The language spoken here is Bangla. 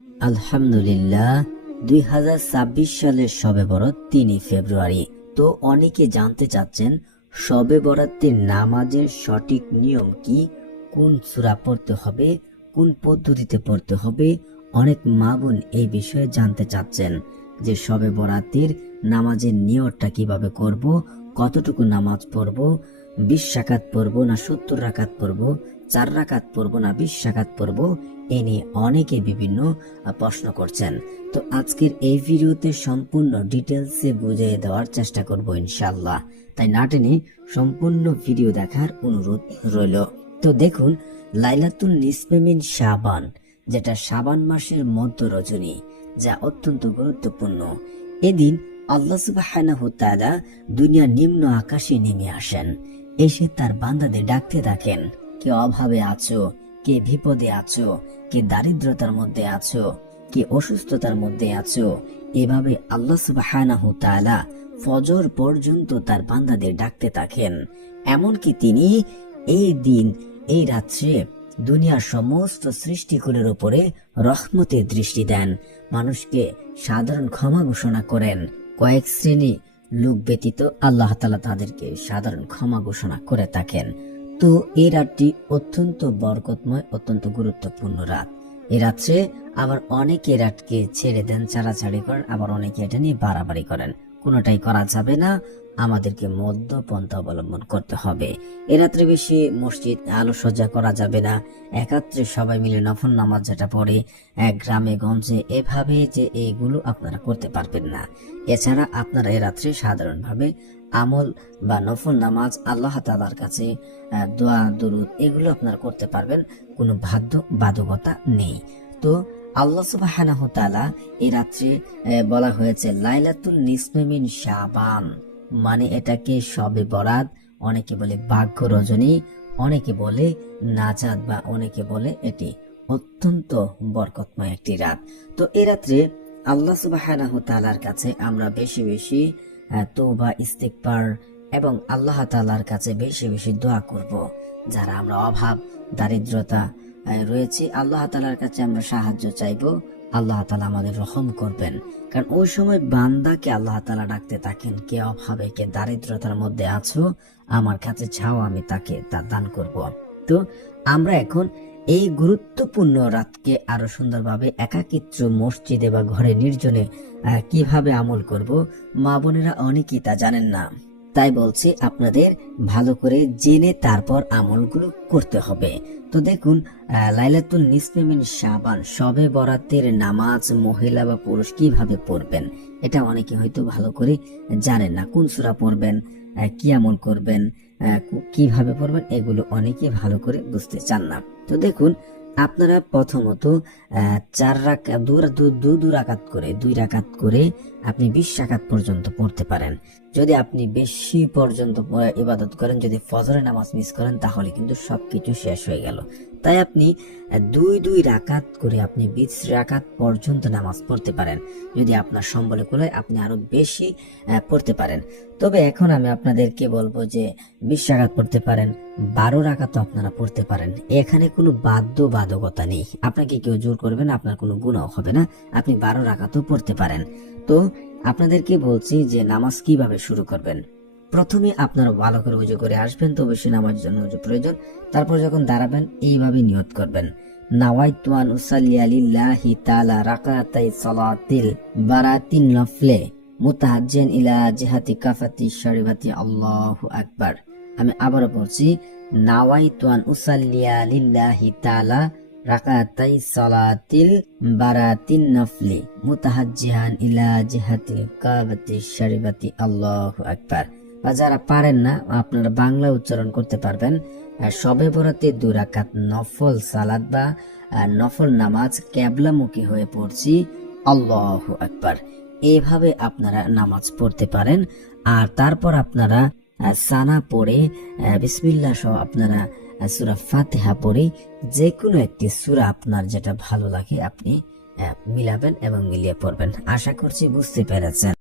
আলহামদুলিল্লাহ, 2026 সালের শবে বরাত 3 ফেব্রুয়ারি। তো অনেকে জানতে চাচ্ছেন শবে বরাতের নামাজের সঠিক নিয়ম কি, কোন সূরা পড়তে হবে, কোন পদ্ধতিতে পড়তে হবে। অনেক মা বোন এই বিষয়ে জানতে চাচ্ছেন যে শবে বরাতের নামাজের নিয়তটা কিভাবে করব, কতটুকু নামাজ পড়ব, 20 রাকাত পড়ব না 70 রাকাত পড়ব, 4 রাকাত পড়ব না 20 রাকাত পড়ব। এ নিয়ে অনেকে বিভিন্ন প্রশ্ন করছেন। তো আজকের এই ভিডিওতে সম্পূর্ণ ডিটেলসে বুঝিয়ে দেওয়ার চেষ্টা করব ইনশাআল্লাহ। তাই না টেনে সম্পূর্ণ ভিডিও দেখার অনুরোধ রইল। তো দেখুন, লাইলাতুল নিসফে মিন শাবান, যেটা শাবান মাসের মধ্য রজনী, যা অত্যন্ত গুরুত্বপূর্ণ। এদিন আল্লাহ সুবহানাহু ওয়া তাআলা দুনিয়ার নিম্ন আকাশে নেমে আসেন, এসে তার বান্দাদের ডাকতে থাকেন, কে অভাবে আছো, কে বিপদে আছো, কে দারিদ্রতার মধ্যে আছো, কে অসুস্থতার মধ্যে আছো। এভাবে আল্লাহ সুবহানাহু ওয়া তাআলা ফজর পর্যন্ত তার বান্দাদের ডাকতে থাকেন। এমনকি তিনি এই দিন, এই রাত্রে দুনিয়ার সমস্ত সৃষ্টিকুলের উপরে রহমতের দৃষ্টি দেন, মানুষকে সাধারণ ক্ষমা ঘোষণা করেন। কয়েক শ্রেণী লোক ব্যতীত আল্লাহ তাআলা তাদেরকে সাধারণ ক্ষমা ঘোষণা করে থাকেন। তো এই রাতটি অত্যন্ত বরকতময়, অত্যন্ত গুরুত্বপূর্ণ রাত। এই রাত্রে আবার অনেকে রাতকে ছেড়ে দেন, ছাড়াছাড়ি করেন, আবার অনেকে এটা নিয়ে বাড়াবাড়ি করেন। কোনোটাই করা যাবে না, আমাদেরকে মধ্যপন্থা অবলম্বন করতে হবে। এ রাত্রে বেশি মসজিদ আলোকসজ্জা করা যাবে না। একাত্রে সবাই মিলে নফল নামাজ যেটা পড়ে এক গ্রামে গঞ্জে, এভাবে যে এইগুলো আপনারা করতে পারবেন না। এছাড়া আপনারা এ রাত্রে সাধারণভাবে আমল বা নফল নামাজ, আল্লাহ তাআলার কাছে দোয়া দুরুদ, এগুলো আপনারা করতে পারবেন, কোনো বাধ্যবাধকতা নেই। তো আল্লাহ সুবহানাহু ওয়া তাআলা এই রাত্রে বলা হয়েছে লাইলাতুল নিসফে মিন শাবান, মানে এটাকে শবে বরাত, অনেকে বলে ভাগ্য রজনী, অনেকে বলে নাজাত, বা অনেকে বলে এটি অত্যন্ত বরকতময় একটি রাত। তো এই রাত্রে আল্লাহ সুবহানাহু ওয়া তাআলার কাছে আমরা বেশি বেশি তওবা, ইস্তিগফার এবং আল্লাহ তাআলার কাছে বেশি বেশি দোয়া করব। যারা আমরা অভাব দারিদ্রতা রয়েছে, আল্লাহ তাআলার কাছে আমরা সাহায্য চাইবো, আল্লাহ তাআলা আমাদের রহম করবেন। কারণ ওই সময় বান্দাকে আল্লাহ তাআলা ডাকতে থাকেন, কে অভাবে, কে দারিদ্রতার মধ্যে আছো, আমার কাছে চাও, আমি তাকে তা দান করব। তো আমরা এখন এই গুরুত্বপূর্ণ রাতকে আরো সুন্দরভাবে একাকিত্ব মসজিদে বা ঘরে নির্জনে কিভাবে আমল করব, মা বোনেরা অনেকেই তা জানেন না। তাই বলছি, আপনাদের ভালো করে জেনে তারপর আমলগুলো করতে হবে। তো দেখুন, লাইলাতুল নিসফে মিন শাবান, শবে বরাতের নামাজ মহিলা বা পুরুষ কিভাবে পড়বেন, এটা অনেকে হয়তো ভালো করে জানেন না। কোন সূরা পড়বেন, কি আমল করবেন, কিভাবে পড়বেন, এগুলো অনেকে ভালো করে বুঝতে চান না। তো দেখুন, আপনারা প্রথমত 4 রাকাত, 2 রাকাত করে আপনি 20 রাকাত পর্যন্ত পড়তে পারেন। যদি আপনি বেশি পর্যন্ত ইবাদত করেন, যদি ফজরের নামাজ মিস করেন, তাহলে কিন্তু সবকিছু শেষ হয়ে গেল। তাই আপনি 2 রাকাত করে আপনি 20 রাকাত পর্যন্ত নামাজ পড়তে পারেন। যদি আপনার সম্বলে কুলায়, আপনি আরো বেশি পড়তে পারেন। তবে এখন আমি আপনাদেরকে বলবো যে 20 রাকাত পড়তে পারেন, 12 রাকাতও আপনারা পড়তে পারেন। এখানে কোনো বাধ্যবাধকতা নেই, আপনাকে কেউ জোর করবে না, আপনার কোনো গুনাহ হবে না, আপনি 12 রাকাতও পড়তে পারেন। তো আপনাদেরকে বলছি যে নামাজ কিভাবে শুরু করবেন। প্রথমে আপনারা ভালো করে উজু করে আসবেন, তো অবশ্যই নামাজের জন্য উজু প্রয়োজন। তারপর যখন দাঁড়াবেন, এইভাবে নিয়ত করবেন, নাওয়াইতু আন উসাল্লিয়া লিল্লাহি তাআলা রাকাতাই সালাতিল বারাতিন নফলে মুতাহাজ্জিন ইলা জিহাতি কাফাতি শরীবাতি, আল্লাহু আকবার। আমি আবারও বলছি, নাওয়াইতু আন উসাল্লিয়া লিল্লাহি তাআলা রাকাতাই সালাতিল বারাতিন নফলি মুতাহাজ্জিহান ইলা জিহাতিল কাবাতি শরীবাতি, আল্লাহু আকবার। বা যারা পারেন না, আপনারা বাংলা উচ্চারণ করতে পারবেন, শবে বরাতে 2 রাকাত নফল সালাত বা নফল নামাজ কিবলামুখী হয়ে পড়ছি, আল্লাহু আকবার। এইভাবে আপনারা নামাজ পড়তে পারেন। আর তারপর আপনারা সানা পড়ে বিসমিল্লাহ সহ আপনারা সূরা ফাতিহা পড়ে যে কোনো একটি সূরা আপনার যেটা ভালো লাগে আপনি মিলাবেন এবং মিলিয়ে পড়বেন। আশা করছি বুঝতে পেরেছেন।